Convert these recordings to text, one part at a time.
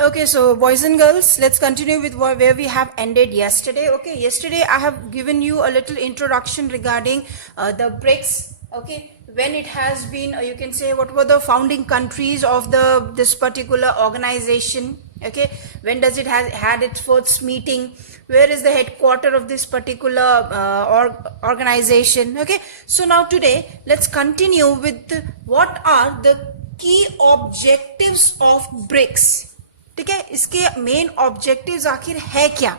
Okay, so boys and girls, let's continue with where we have ended yesterday. Okay, yesterday I have given you a little introduction regarding the BRICS. Okay, when it has been, you can say what were the founding countries of this particular organization. Okay, when does it had its first meeting? Where is the headquarter of this particular organization? Okay, so now today let's continue with what are the key objectives of BRICS. ठीक है, इसके main objectives आखिर है क्या?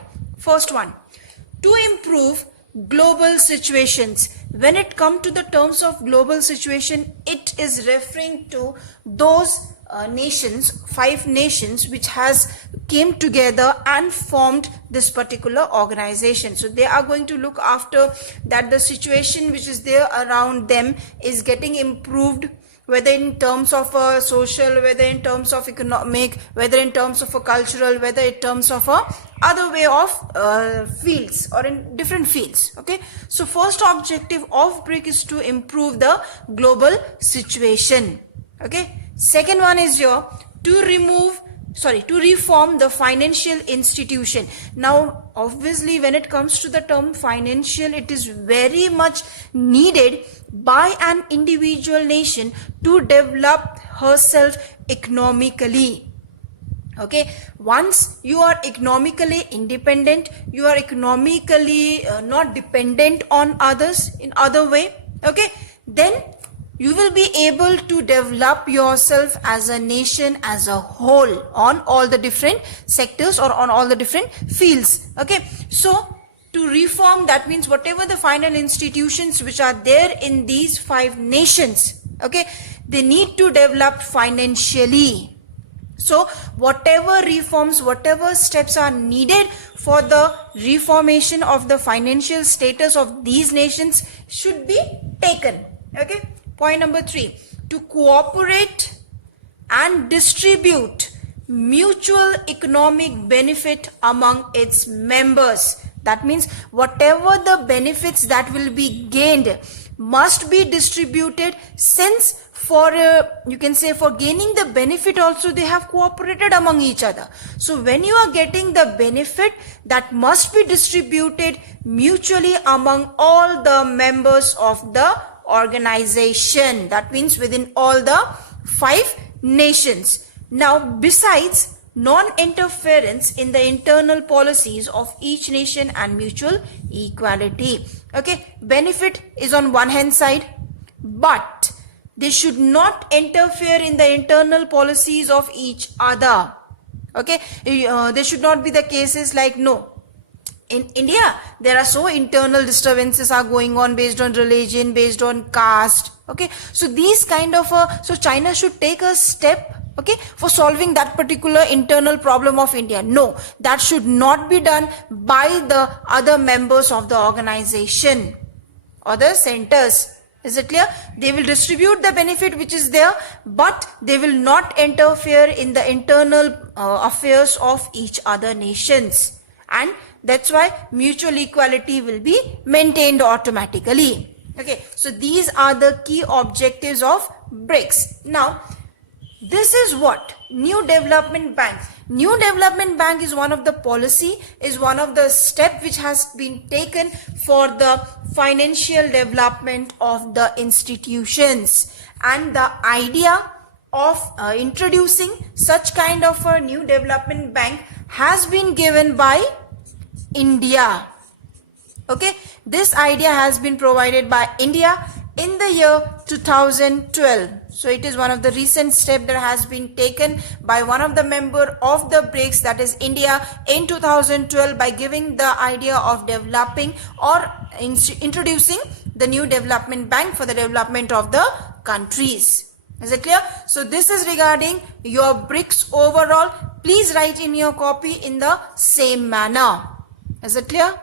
First one, to improve global situations. When it comes to the terms of global situation, it is referring to those nations, 5 nations, which has came together and formed this particular organization. So they are going to look after that the situation which is there around them is getting improved, whether in terms of a social, whether in terms of economic, whether in terms of a cultural, whether in terms of a other way of fields or in different fields. Okay, so first objective of BRIC is to improve the global situation. Okay, second one is here to reform the financial institution. Now obviously when it comes to the term financial, it is very much needed by an individual nation to develop herself economically. Okay, once you are economically independent, you are economically not dependent on others in other way. Okay, then you will be able to develop yourself as a nation as a whole on all the different sectors or on all the different fields. Okay, so to reform, that means whatever the final institutions which are there in these 5 nations, okay, they need to develop financially. So whatever reforms, whatever steps are needed for the reformation of the financial status of these nations should be taken. Okay, point number 3, to cooperate and distribute mutual economic benefit among its members. That means whatever the benefits that will be gained must be distributed, since for you can say for gaining the benefit also they have cooperated among each other. So when you are getting the benefit, that must be distributed mutually among all the members of the organization. That means within all the 5 nations. Now besides, non-interference in the internal policies of each nation and mutual equality. Okay, benefit is on one hand side, but they should not interfere in the internal policies of each other. Okay, there should not be the cases like, no, in India there are so internal disturbances are going on based on religion, based on caste. Okay, so these kind of so China should take a step, okay, for solving that particular internal problem of India. No, that should not be done by the other members of the organization or the centers. Is it clear? They will distribute the benefit which is there, but they will not interfere in the internal affairs of each other nations, and that's why mutual equality will be maintained automatically. Okay, so these are the key objectives of BRICS. Now this is what New Development Bank. New Development Bank is one of the policy, is one of the step which has been taken for the financial development of the institutions, and the idea of introducing such kind of a new development bank has been given by India. Okay, this idea has been provided by India in the year 2012. So it is one of the recent steps that has been taken by one of the member of the BRICS, that is India, in 2012, by giving the idea of developing or introducing the new development bank for the development of the countries. Is it clear? So this is regarding your BRICS overall. Please write in your copy in the same manner. Is it clear?